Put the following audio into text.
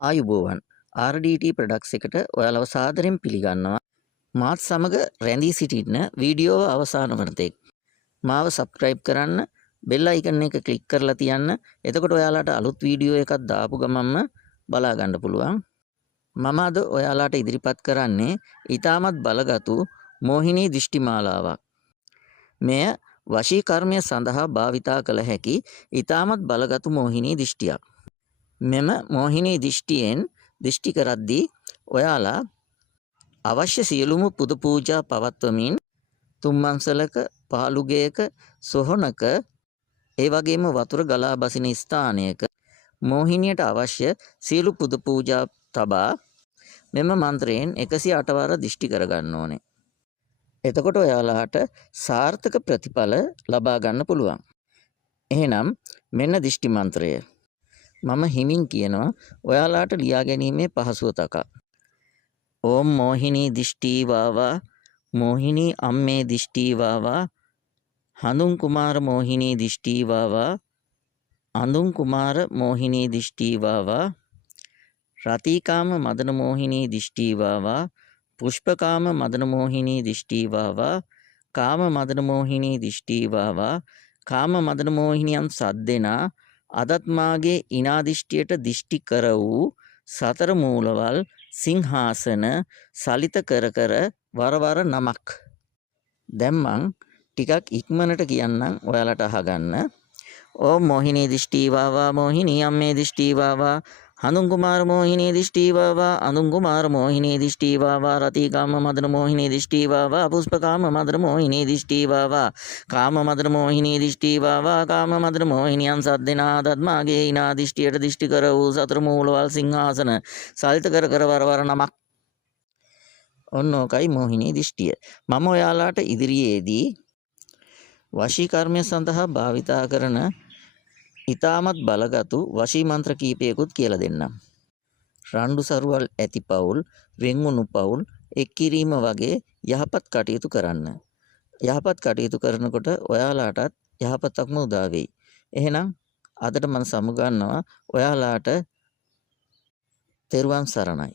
ආයුබෝවන් RDT products එකට ඔයාලව සාදරයෙන් පිළිගන්නවා. මාත් සමග රැඳී සිටින්න වීඩියෝව අවසාන වනතෙක්. මාව සබ්ස්ක්‍රයිබ් කරන්න, බෙල් අයිකන් එක ක්ලික් කරලා තියන්න. එතකොට ඔයාලට අලුත් වීඩියෝ එකක් දාපු ගමන්ම බලා ගන්න පුළුවන්. මම අද ඔයාලට ඉදිරිපත් කරන්නේ ඊටමත් බලගතු මෝහිනී දෘෂ්ටිමාලාවක්. මෙය වශී කර්මය සඳහා භාවිතා කළ හැකි ඊටමත් බලගතු මෝහිනී දෘෂ්ටියක්. මෙම මෝහිනී දෘෂ්ටියෙන් දෘෂ්ටි කරද්දී ඔයාලා අවශ්‍ය සියලුම පුද පූජා පවත්වමින් තුම්මන්සලක පාලුගයක සොහනක ඒ වගේම වතුර ගලා බසින ස්ථානයක මෝහිනියට අවශ්‍ය සියලු පුද පූජා තබා මෙම මන්ත්‍රයෙන් 108 වාර දෘෂ්ටි කරගන්න ඕනේ. එතකොට ඔයාලාට සාර්ථක ප්‍රතිඵල ලබා ගන්න පුළුවන්. එහෙනම් මෙන්න දෘෂ්ටි මන්ත්‍රය. මම හිමින් කියනවා ඔයාලාට ලියා ගැනීමේ පහසුව තකා. ඕම් මෝහිනී දිෂ්ටි වාවා මෝහිනී අම්මේ දිෂ්ටි වාවා හඳුන් කුමාර මෝහිනී දිෂ්ටි වාවා අඳුන් කුමාර මෝහිනී දිෂ්ටි වාවා රතිකාම මදන මෝහිනී දිෂ්ටි වාවා පුෂ්පකාම මදන මෝහිනී දිෂ්ටි වාවා කාම මදන මෝහිනී දිෂ්ටි වාවා කාම මදන මෝහිනියන් සද්දෙනා අදත් මාගේ ඉනාදිෂ්ටියට දිෂ්ටි කර වූ සතර මූලවල් සිංහාසන සලිත කර කර වරවර නමක්. දැන් මං ටිකක් ඉක්මනට කියන්නම් ඔයාලට අහගන්න. ඕම් මෝහිනී දිෂ්ටි වාවා මෝහිනී අම්මේ දිෂ්ටි වාවා හඳුන් කුමාර මෝහිනී දිෂ්ටි වාවා අඳුන් කුමාර මෝහිනී දිෂ්ටි වාවා රතිකාම මදන මෝහිනී දිෂ්ටි වාවා පුෂ්පකාම මදන මෝහිනී දිෂ්ටි වාවා කාම මදන මෝහිනී දිෂ්ටි වාවා කාම මදන මෝහිනියන් සද්දෙනා දත්මාගේ ඉනා දිෂ්ටියට දිෂ්ටි කර වූ සතර මූලවල් සිංහාසන සලිත කර කර වරවර නමක්. ඔන්න ඕකයි මෝහිනී දිෂ්ටිය. මම ඔයාලාට ඉදිරියේදී වශී කර්මය සඳහා භාවිතා කරන ඊටමත් බලගතු වශී මන්ත්‍ර කීපයකුත් කියලා දෙන්නම්. රණ්ඩු සරුවල් ඇති පවුල්, වෙන්වුණු පවුල් එක් කිරීම වගේ යහපත් කටයුතු කරන්න. යහපත් කටයුතු කරනකොට ඔයාලාටත් යහපතක්ම උදා වෙයි. එහෙනම් අදට මම සමුගන්නවා. ඔයාලාට තෙරුවන් සරණයි.